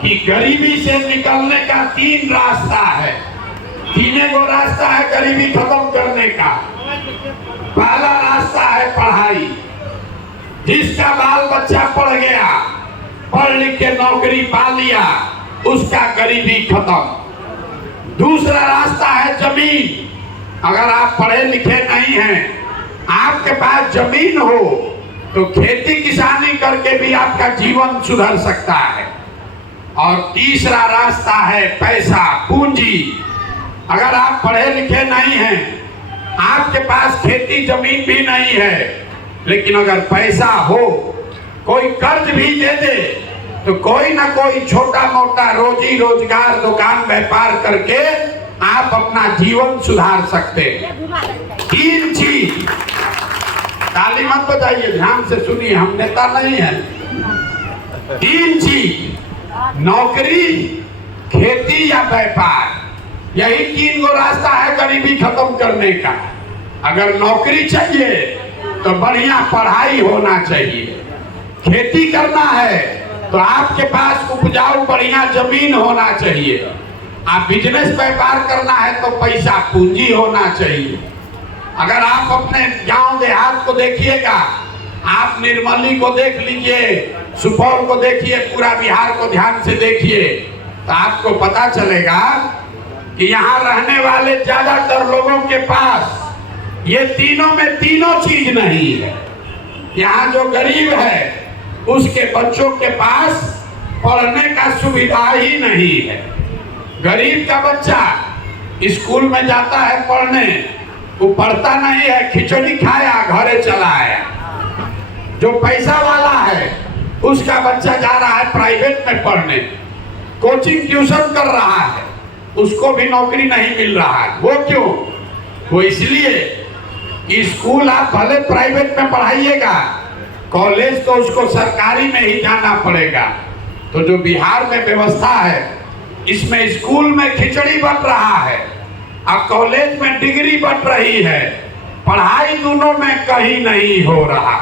कि गरीबी से निकलने का 3 रास्ता है। 3 गो रास्ता है गरीबी खत्म करने का। पहला रास्ता है पढ़ाई। जिसका बाल बच्चा पढ़ गया, पढ़ लिख के नौकरी पा लिया, उसका गरीबी खत्म। दूसरा रास्ता है जमीन। अगर आप पढ़े लिखे नहीं हैं, आपके पास जमीन हो तो खेती किसानी करके भी आपका जीवन सुधर सकता है। और तीसरा रास्ता है पैसा, पूंजी। अगर आप पढ़े लिखे नहीं हैं, आपके पास खेती जमीन भी नहीं है, लेकिन अगर पैसा हो, कोई कर्ज भी दे दे तो कोई ना कोई छोटा मोटा रोजी रोजगार दुकान व्यापार करके आप अपना जीवन सुधार सकते हैं। 3 चीज। ताली मत बजाइए, ध्यान से सुनिए, हम नेता नहीं हैं। 3 चीज, नौकरी, खेती या व्यापार। यही 3 गो रास्ता है गरीबी खत्म करने का। अगर नौकरी चाहिए तो बढ़िया पढ़ाई होना चाहिए। खेती करना है तो आपके पास उपजाऊ बढ़िया जमीन होना चाहिए। आप बिजनेस व्यापार करना है तो पैसा पूंजी होना चाहिए। अगर आप अपने गांव देहात को देखिएगा, आप निर्मली को देख लीजिए, सुपौल को देखिए, पूरा बिहार को ध्यान से देखिए, तो आपको पता चलेगा कि यहाँ रहने वाले ज्यादातर लोगों के पास ये तीनों में तीनों चीज नहीं है। यहाँ जो गरीब है उसके बच्चों के पास पढ़ने का सुविधा ही नहीं है। गरीब का बच्चा स्कूल में जाता है पढ़ने, वो पढ़ता नहीं है, खिचड़ी खाया घरे चला आया। जो पैसा वाला है उसका बच्चा जा रहा है प्राइवेट में पढ़ने, कोचिंग ट्यूशन कर रहा है, उसको भी नौकरी नहीं मिल रहा है। वो क्यों? वो इसलिए कि स्कूल आप भले प्राइवेट में पढ़ाइएगा, कॉलेज तो उसको सरकारी में ही जाना पड़ेगा। तो जो बिहार में व्यवस्था है, इसमें स्कूल में खिचड़ी बन रहा है और कॉलेज में डिग्री बन रही है, पढ़ाई दोनों में कहीं नहीं हो रहा।